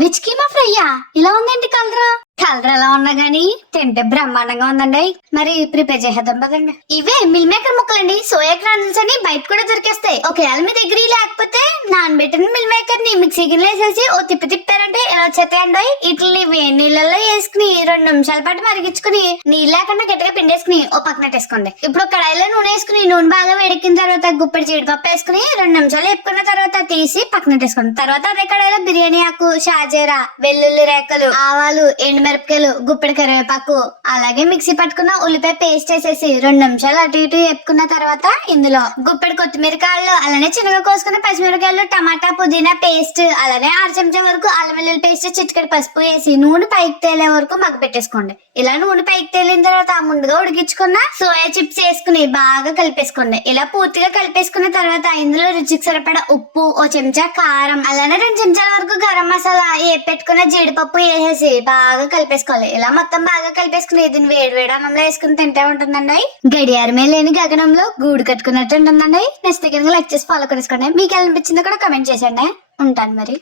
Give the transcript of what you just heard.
Veg keema ఫ్రైయా? ఇలా ఉందేంటి colour? Colour ఎలా ఉన్నా గానీ తింటే బ్రహ్మాండంగా ఉందండి. మరి ప్రిపేర్ చేసేద్దాం పదండి. ఇవే మిల్ మేకర్ ముక్కలండి. సోయా గ్రానుల్స్ అని బయట కూడా దొరికేస్తాయి. ఒకవేళ మీ దగ్గర లేకపోతే నానబెట్టిన మిల్ మేకర్ ని మిక్సీ గిన్నెలో వేసేసి ఓ తిప్పారంటే ఇలా వచ్చేస్తాయండి. ఇట్లని వేడి నీళ్ళల్లో వేసుకుని 2 నిమిషాల పాటు మరిగించుకుని నీళ్ళు లేకుండా గట్టిగా పిండేసుకుని ఓ పక్కన పెట్టేసుకోండి. ఇప్పుడు కడాయిలో నూనె వేసుకుని నూనె బాగా వేడెక్కిన తర్వాత గుప్పెడి జీడిపప్పు వేసుకుని 2 నిమిషాలు వేపుకున్న తర్వాత తీసి పక్కన పెట్టేసుకోండి. తర్వాత అదే కడాయిలో బిర్యానీ ఆకు, షాజీరా, వెల్లుల్లి రేకలు, ఆవాలు, ఎండుమిరపకాయలు, గుప్పెడి కరివేపాకు, అలాగే మిక్సీ పట్టుకున్న ఉల్లిపాయ పేస్ట్ వేసేసి 2 నిమిషాలు అటు ఇటు వేపుకున్న తర్వాత ఇందులో గుప్పెడి కొత్తిమీర కాయలు, అలానే చిన్నగా కోసుకున్న పచ్చిమిరపకాయలు, టమాటా, పుదీనా పేస్ట్, అలానే 6 చెంచా వరకు అల్లం వెల్లుల్లి పేస్ట్, చిటికెడు పసుపు వేసి నూనె పైకి తేలే వరకు మగ్గ పెట్టేసుకోండి. ఇలా నూనె పైకి తేలిన తర్వాత ముందుగా ఉడికించుకున్న సోయా చిప్స్ వేసుకుని బాగా కలిపేసుకోండి. ఇలా పూర్తిగా కలిపేసుకున్న తర్వాత ఇందులో రుచికి సరిపడా ఉప్పు, ఓ చెంచా కారం, అలానే 2 చెంచాల వరకు గరం మసాలా, పెట్టుకున్న జీడిపప్పు వేసేసి బాగా కలిపేసుకోవాలి. ఇలా మొత్తం బాగా కలిపేసుకుని దీన్ని వేడి అన్నంలో వేసుకుని తింటే ఉంటుందండి. గడియారమే లేని గగనంలో గూడు కట్టుకున్నట్టు ఉంటుందండి. నెక్స్ట్ కనుక లైక్ చేసి ఫాలో చేసుకోండి. మీకు ఎలా అనిపించిందో కూడా కమెంట్ చేసండి. ఉంటాను మరి.